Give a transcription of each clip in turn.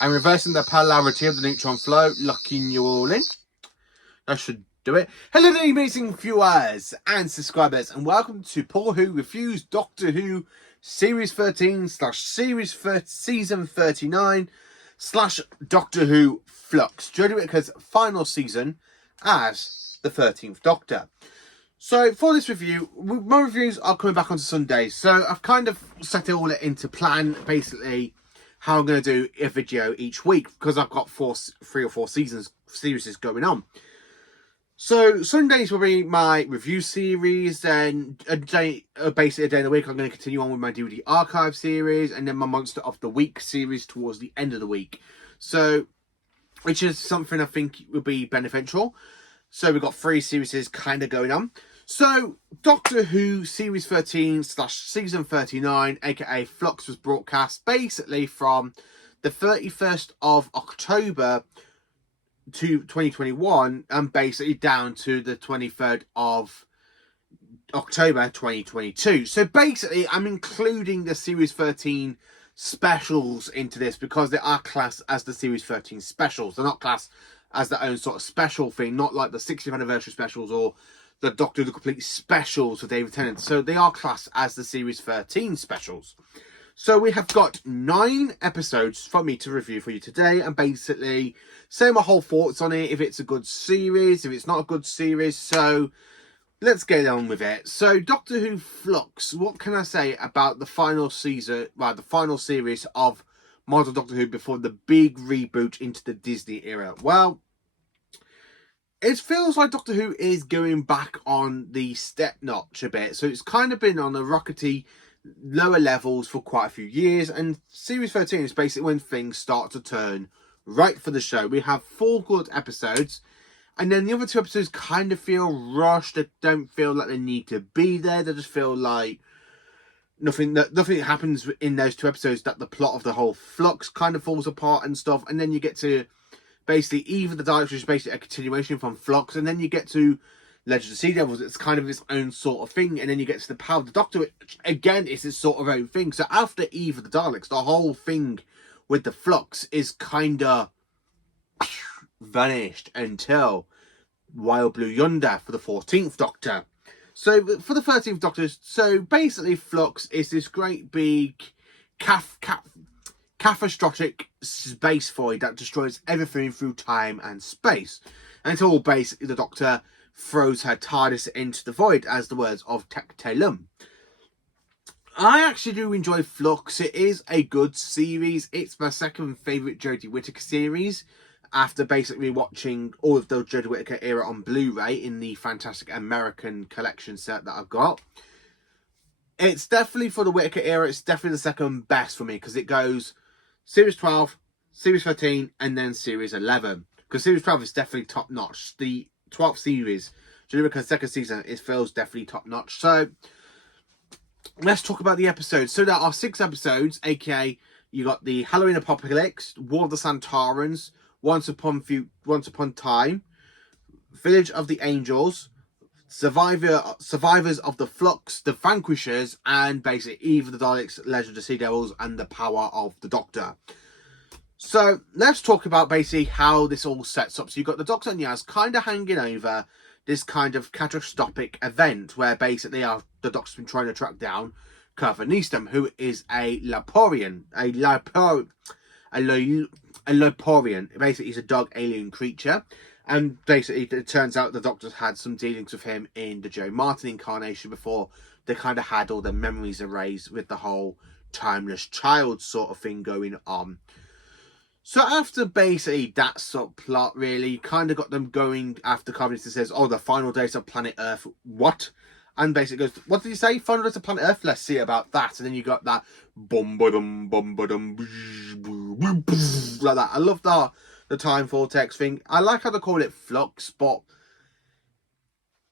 and reversing the polarity of the neutron flow, locking you all in. That should do it. Hello there, amazing viewers and subscribers, and welcome to PaulWho Reviews Doctor Who Series 13 / Series Season 39 / Doctor Who Flux, Jodie Whittaker's final season as the 13th Doctor. So for this review, my reviews are coming back onto Sundays, so I've kind of set it all into plan, basically how I'm going to do a video each week, because I've got 3 or 4 series going on. So Sundays will be my review series, then basically a day in the week I'm going to continue on with my DVD archive series, and then my Monster of the Week series towards the end of the week. So, which is something I think will be beneficial. So we've got 3 series kind of going on. So Doctor Who Series 13 / Season 39, aka Flux, was broadcast basically from the 31st of October to 2021 and basically down to the 23rd of October 2022. So basically I'm including the Series 13 specials into this because they are classed as the Series 13 specials. They're not classed as their own sort of special thing, not like the 60th anniversary specials or the Doctor Who the Complete specials for David Tennant. So they are classed as the Series 13 specials. So we have got 9 episodes for me to review for you today, and basically say my whole thoughts on it, if it's a good series, if it's not a good series. So let's get on with it. So Doctor Who Flux, what can I say about the final season, well, the final series of Model Doctor Who before the big reboot into the Disney era? Well, it feels like Doctor Who is going back on the step notch a bit. So it's kind of been on a rockety lower levels for quite a few years, and Series 13 is basically when things start to turn right for the show. We have 4 good episodes, and then the other 2 episodes kind of feel rushed. They don't feel like they need to be there. They just feel like nothing happens in those 2 episodes, that the plot of the whole Flux kind of falls apart and stuff. And then you get to basically Eve of the Daleks, which is basically a continuation from Flux, and then you get to Legend of the Sea Devils. It's kind of its own sort of thing, and then you get to the Power of the Doctor, which again is its sort of own thing. So after Eve of the Daleks, the whole thing with the Flux is kind of vanished until Wild Blue Yonder for the 14th Doctor. So for the 13th Doctor, so basically Flux is this great big catastrophic space void that destroys everything through time and space. And it's all basically the Doctor throws her TARDIS into the void, as the words of Tectelum. I actually do enjoy Flux. It is a good series. It's my second favourite Jodie Whittaker series, after basically watching all of the Jodie Whittaker era on Blu-ray in the Fantastic American collection set that I've got. It's definitely, for the Whittaker era, it's definitely the second best for me, because it goes Series 12, Series 13, and then Series 11. Because Series 12 is definitely top-notch. The 12th series, Jodie Whittaker's second season, it feels definitely top-notch. So let's talk about the episodes. So there are 6 episodes, aka you got the Halloween Apocalypse, War of the Santarans, Once Upon Time, Village of the Angels, Survivors of the Flux, The Vanquishers, and basically Eve of the Daleks, Legend of the Sea Devils, and The Power of the Doctor. So let's talk about basically how this all sets up. So you've got the Doctor and Yaz kind of hanging over this kind of catastrophic event where basically the Doctor's been trying to track down Curvin Eastham, who is a Leporian. A Leporian. Basically, he's a dog alien creature. And basically, it turns out the Doctor's had some dealings with him in the Joe Martin incarnation before they kind of had all their memories erased with the whole timeless child sort of thing going on. So after basically that subplot, really kind of got them going after Carvin says, oh, the final days of planet Earth. What? And basically goes, what did you say? Final days of planet Earth? Let's see about that. And then you got that bum-ba-dum, bum-ba-dum, like that. I love the time vortex thing. I like how they call it Flux, but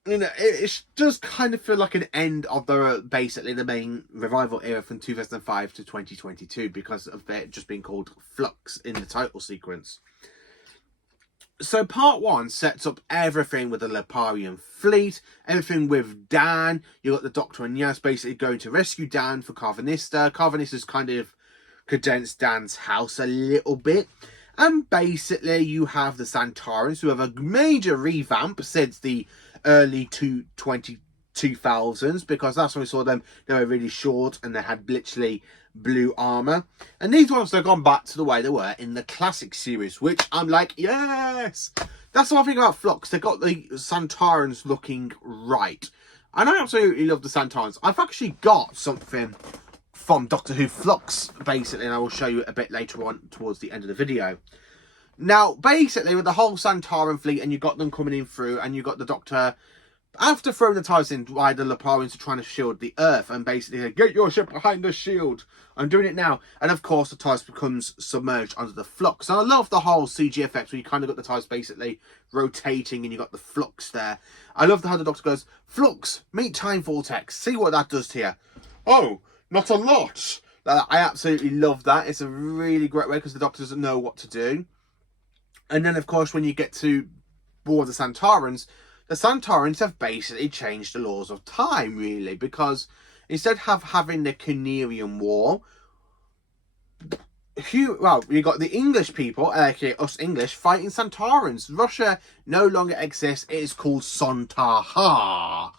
you know, it does kind of feel like an end of basically the main revival era from 2005 to 2022 because of it just being called Flux in the title sequence. So part 1 sets up everything with the Leparian fleet, everything with Dan. You got the Doctor and Yaz basically going to rescue Dan for Carvanista. Carvanista's kind of condensed Dan's house a little bit. And basically you have the Santarans, who have a major revamp since the early 2000s, because that's when we saw them. They were really short and they had literally blue armor. And these ones have gone back to the way they were in the classic series, which I'm like, yes! That's the one thing about Flux. They got the Santarans looking right. And I absolutely love the Santarans. I've actually got something from Doctor Who Flux, basically, and I will show you a bit later on towards the end of the video. Now, basically, with the whole Santaran fleet, and you got them coming in through, and you got the Doctor, after throwing the TARDIS in, why the Leparans are trying to shield the Earth, and basically, get your ship behind the shield. I'm doing it now. And of course, the TARDIS becomes submerged under the Flux. And I love the whole CG effects, where you kind of got the TARDIS basically rotating, and you got the Flux there. I love how the Doctor goes, Flux, meet Time Vortex, see what that does to you. Oh, not a lot. I absolutely love that. It's a really great way, because the Doctor doesn't know what to do. And then, of course, when you get to board the Santarans have basically changed the laws of time, really, because instead of having the Canarian War, you got the English people, aka us English, fighting Santarans. Russia no longer exists. It is called Sontaha.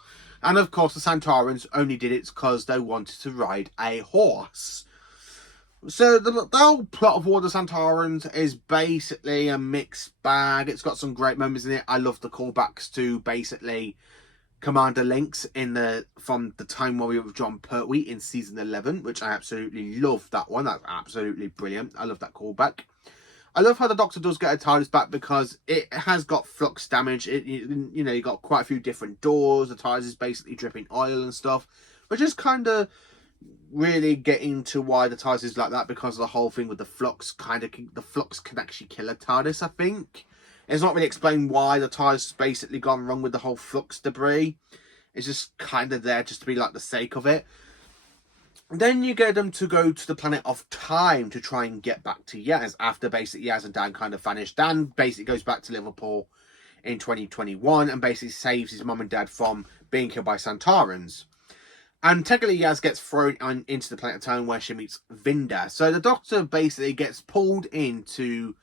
And of course, the Santarans only did it because they wanted to ride a horse. So the whole plot of War of the Santarans is basically a mixed bag. It's got some great moments in it. I love the callbacks to basically Commander Lynx from the Time Warrior with John Pertwee in season 11, which I absolutely love that one. That's absolutely brilliant. I love that callback. I love how the Doctor does get a TARDIS back, because it has got flux damage. You know, you got quite a few different doors. The TARDIS is basically dripping oil and stuff, which is kind of really getting to why the TARDIS is like that, because of the whole thing with the flux. The flux can actually kill a TARDIS, I think. It's not really explained why the TARDIS has basically gone wrong with the whole flux debris. It's just kind of there just to be like the sake of it. Then you get them to go to the planet of time to try and get back to Yaz, after basically Yaz and Dan kind of vanished. Dan basically goes back to Liverpool in 2021 and basically saves his mum and dad from being killed by Santarans. And technically Yaz gets thrown into the planet of time, where she meets Vinda. So the Doctor basically gets pulled into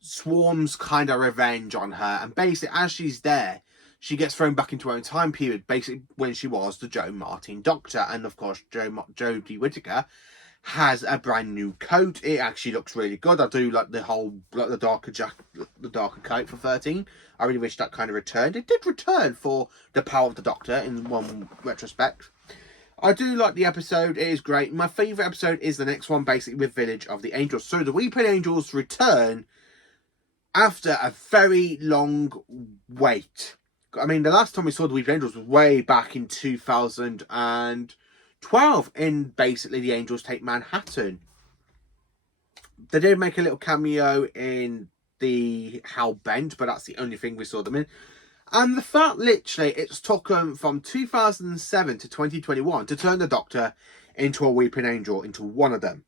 Swarm's kind of revenge on her. And basically, as she's there, she gets thrown back into her own time period, basically when she was the Joe Martin Doctor. And of course, Jodie Whittaker has a brand new coat. It actually looks really good. I do like the whole, like the darker coat for 13. I really wish that kind of returned. It did return for the Power of the Doctor in one retrospect. I do like the episode. It is great. My favourite episode is the next one, basically with Village of the Angels. So the Weeping Angels return after a very long wait. I mean, the last time we saw the Weeping Angels was way back in 2012 in basically The Angels Take Manhattan. They did make a little cameo in the Hal Bent, but that's the only thing we saw them in. And the fact, literally, it's took them from 2007 to 2021 to turn the Doctor into a Weeping Angel, into one of them.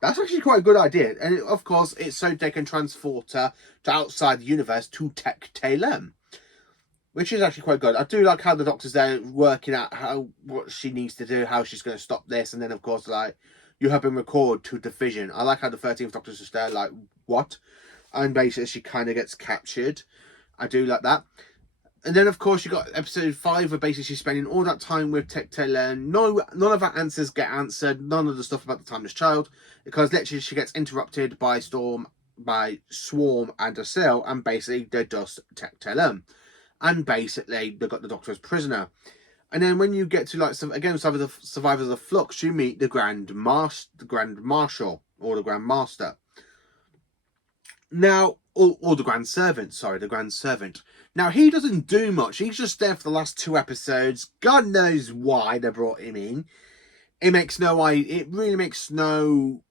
That's actually quite a good idea. And of course, it's so they can transport her to outside the universe to Tech Talem, which is actually quite good. I do like how the Doctor's there working out what she needs to do, how she's going to stop this. And then, of course, like, you have been recalled to Division. I like how the 13th Doctor's just there, like, what? And basically, she kind of gets captured. I do like that. And then, of course, you got episode 5, where basically she's spending all that time with Tech Talem. None of her answers get answered. None of the stuff about the Timeless Child. Because literally she gets interrupted by Swarm and Acil. And basically they dust Tech Talem. And basically they got the Doctor as prisoner. And then when you get to, like, again, Survivors of Flux, you meet the Grand Marshal, or the Grand Master. Now, or the Grand Servant, sorry, the Grand Servant. Now, he doesn't do much. He's just there for the last 2 episodes. God knows why they brought him in. It really makes no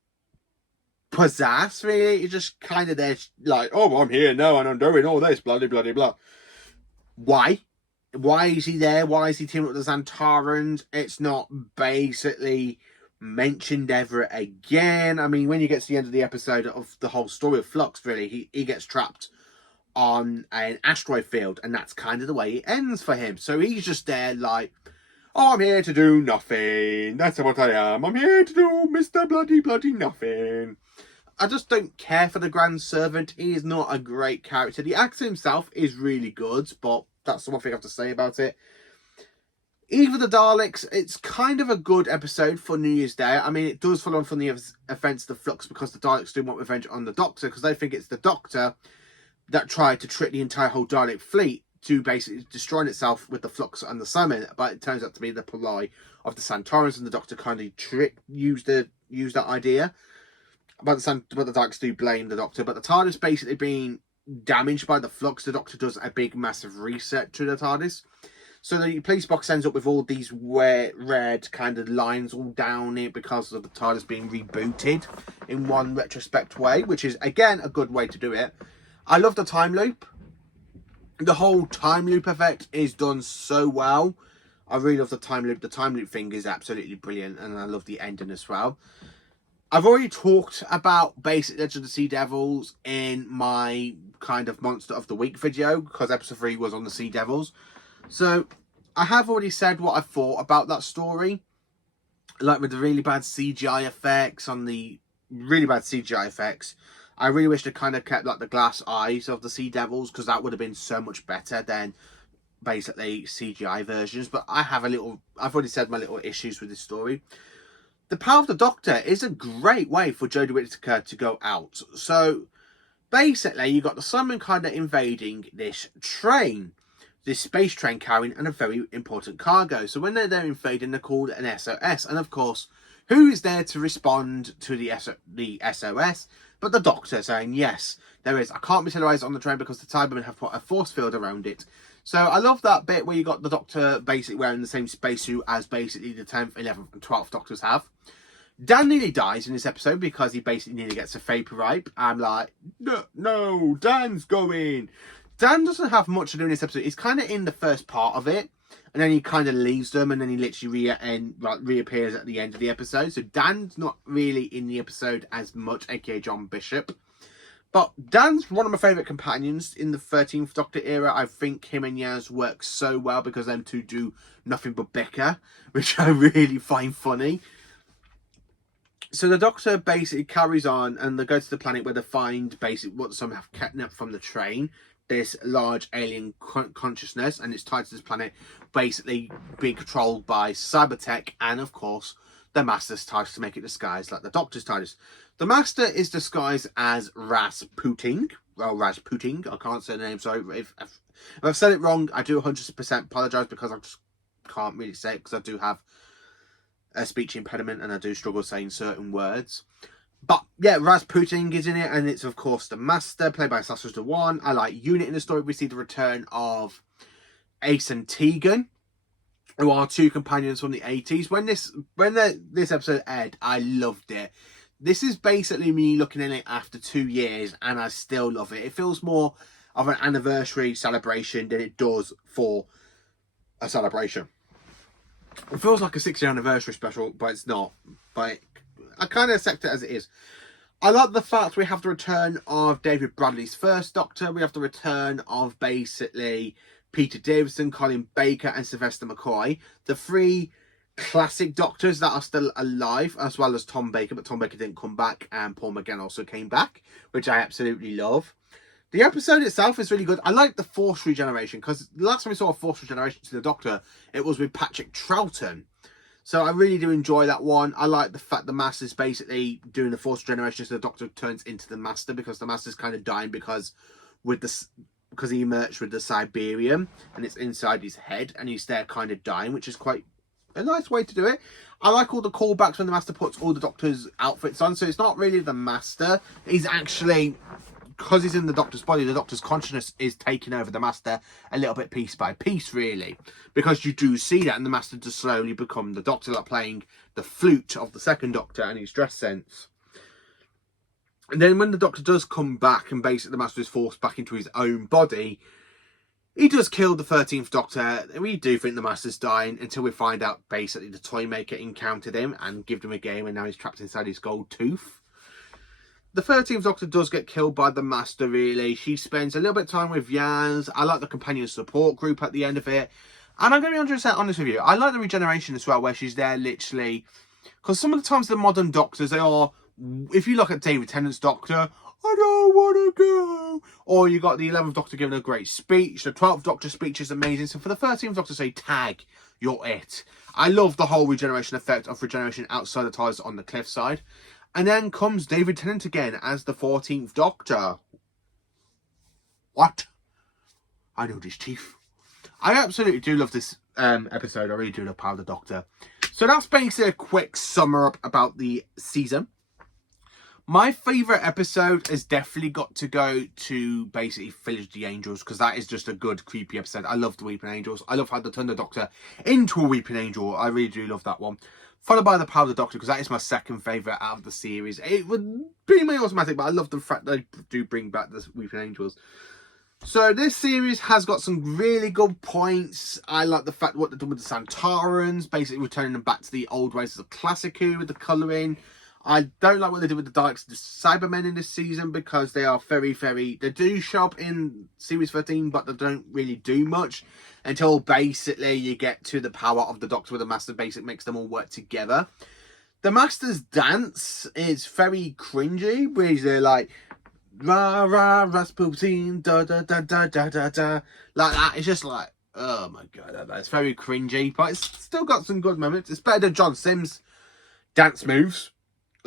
pizzazz, really. It's just kind of there, like, oh, I'm here now and I'm doing all this, blah, blah, blah, blah. Why? Why is he there? Why is he teaming up with the Santarans? It's not basically mentioned ever again. I mean, when you get to the end of the episode of the whole story of Flux, really, he gets trapped on an asteroid field, and that's kind of the way it ends for him. So he's just there, like, Oh, I'm here to do nothing. That's what I am. I'm here to do Mr. Bloody Nothing. I just don't care for the Grand Servant. He is not a great character. The actor himself is really good, but that's the one thing I have to say about it. Even the Daleks, it's kind of a good episode for New Year's Day. I mean, it does follow on from the events of the Flux because the Daleks do want revenge on the Doctor because they think it's the Doctor that tried to trick the entire whole Dalek fleet to basically destroying itself with the Flux and the Salmon, but it turns out to be the Poli of the Santorans, and the Doctor kind of used that idea. But the Daleks do blame the Doctor, but the TARDIS basically being damaged by the Flux, the Doctor does a big, massive reset to the TARDIS. So the police box ends up with all these red kind of lines all down it because of the TARDIS being rebooted in one retrospect way, which is, again, a good way to do it. I love the time loop. The whole time loop effect is done so well. I really love the time loop. The time loop thing is absolutely brilliant, and I love the ending as well. I've already talked about Basic Legend of the Sea Devils in my kind of Monster of the Week video, because episode 3 was on the Sea Devils. So, I have already said what I thought about that story. Like with the really bad CGI effects I really wish they kind of kept like the glass eyes of the Sea Devils, because that would have been so much better than basically CGI versions. But I've already said my little issues with this story. The power of the Doctor is a great way for Jodie Whittaker to go out. So basically, you got the Salmon kind of invading this train, this space train carrying a very important cargo. So when they're invading, they're called an SOS, and of course, who is there to respond to the SOS? But the Doctor, saying, yes, there is. I can't materialise on the train because the Cybermen have put a force field around it. So I love that bit where you got the Doctor basically wearing the same spacesuit as basically the 10th, 11th and 12th Doctors have. Dan nearly dies in this episode because he basically nearly gets a vapor ripe. I'm like, no, Dan's going. Dan doesn't have much to do in this episode. He's kind of in the first part of it, and then he kind of leaves them, and then he literally reappears at the end of the episode. So Dan's not really in the episode as much, aka John Bishop. But Dan's one of my favourite companions in the 13th Doctor era. I think him and Yaz work so well because them two do nothing but bicker, which I really find funny. So the Doctor basically carries on, and they go to the planet where they find basically what some have kidnapped from the train. This large alien consciousness, and it's tied to this planet, basically being controlled by cybertech, and of course the Master's TARDIS to make it disguised like the Doctor's TARDIS. The Master is disguised as Rasputin. Well, Rasputin, I can't say the name, so if I've said it wrong, I do 100% apologise, because I just can't really say it, because I do have a speech impediment and I do struggle saying certain words. But yeah, Rasputin is in it, and it's of course the Master, played by Sasha Dewan. I like Unit in the story. We see the return of Ace and Tegan, who are two companions from the 80s. When this episode aired, I loved it. This is basically me looking at it after 2 years, and I still love it. It feels more of an anniversary celebration than it does for a celebration. It feels like a 6-year anniversary special, but it's not. But I kind of accept it as it is. I like the fact we have the return of David Bradley's first Doctor. We have the return of basically Peter Davison, Colin Baker and Sylvester McCoy. The 3 classic Doctors that are still alive, as well as Tom Baker. But Tom Baker didn't come back, and Paul McGann also came back, which I absolutely love. The episode itself is really good. I like the Force regeneration, because the last time we saw a Force regeneration to the Doctor, it was with Patrick Troughton. So I really do enjoy that one. I like the fact the Master's basically doing the Force regeneration, so the Doctor turns into the Master, because the Master's kind of dying because he merged with the Siberian, and it's inside his head, and he's there kind of dying, which is quite a nice way to do it. I like all the callbacks when the Master puts all the Doctor's outfits on, so it's not really the Master. He's actually, because he's in the Doctor's body, the Doctor's consciousness is taking over the Master a little bit piece by piece, really. Because you do see that, and the Master does slowly become the Doctor, like playing the flute of the second Doctor and his dress sense. And then when the Doctor does come back, and basically the Master is forced back into his own body, he does kill the 13th Doctor. We do think the Master's dying, until we find out basically the Toymaker encountered him and gave him a game, and now he's trapped inside his gold tooth. The 13th Doctor does get killed by the Master, really. She spends a little bit of time with Yaz. I like the companion support group at the end of it. And I'm going to be 100% honest with you. I like the regeneration as well, where she's there literally. Because some of the times the modern doctors, they are, if you look at David Tennant's Doctor, I don't want to go. Or you got the 11th Doctor giving a great speech. The 12th Doctor speech is amazing. So for the 13th Doctor to say, tag, you're it. I love the whole regeneration effect of regeneration outside the TARDIS on the cliffside. And then comes David Tennant again as the 14th Doctor. What? I know this, Chief. I absolutely do love this episode. I really do love PaulWho the Doctor. So that's basically a quick summer up about the season. My favourite episode has definitely got to go to basically Village of the Angels, because that is just a good, creepy episode. I love the Weeping Angels. I love how they turned the Doctor into a Weeping Angel. I really do love that one. Followed by the PaulWho the Doctor, because that is my second favourite out of the series. It would be my automatic, but I love the fact they do bring back the Weeping Angels. So this series has got some really good points. I like the fact what they've done with the Santarans, basically returning them back to the old ways of the classic Who with the colouring. I don't like what they did with the Daleks, the Cybermen in this season, because they are very, they do show up in Series 13, but they don't really do much until basically you get to the power of the Doctor with the Master basically makes them all work together. The Master's dance is very cringy, where they're like, rah, rah, Rasputin, da, da, da, da, da, da, da. Like that. It's just like, oh my God, it's very cringy, but it's still got some good moments. It's better than John Sims' dance moves.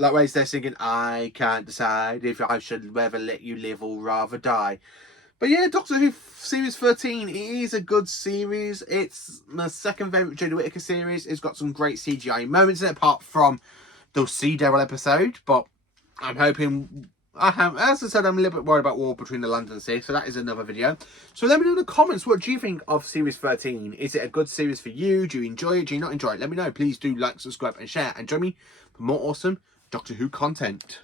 Like where they're singing, I can't decide if I should rather let you live or rather die. But yeah, Doctor Who Series 13, it is a good series. It's my second favourite Jodie Whittaker series. It's got some great CGI moments in it, apart from the Sea Devil episode. But I'm hoping, as I said, I'm a little bit worried about War Between the Land and the Sea, so that is another video. So let me know in the comments, what do you think of Series 13? Is it a good series for you? Do you enjoy it? Do you not enjoy it? Let me know. Please do like, subscribe and share. And join me for more awesome Doctor Who content.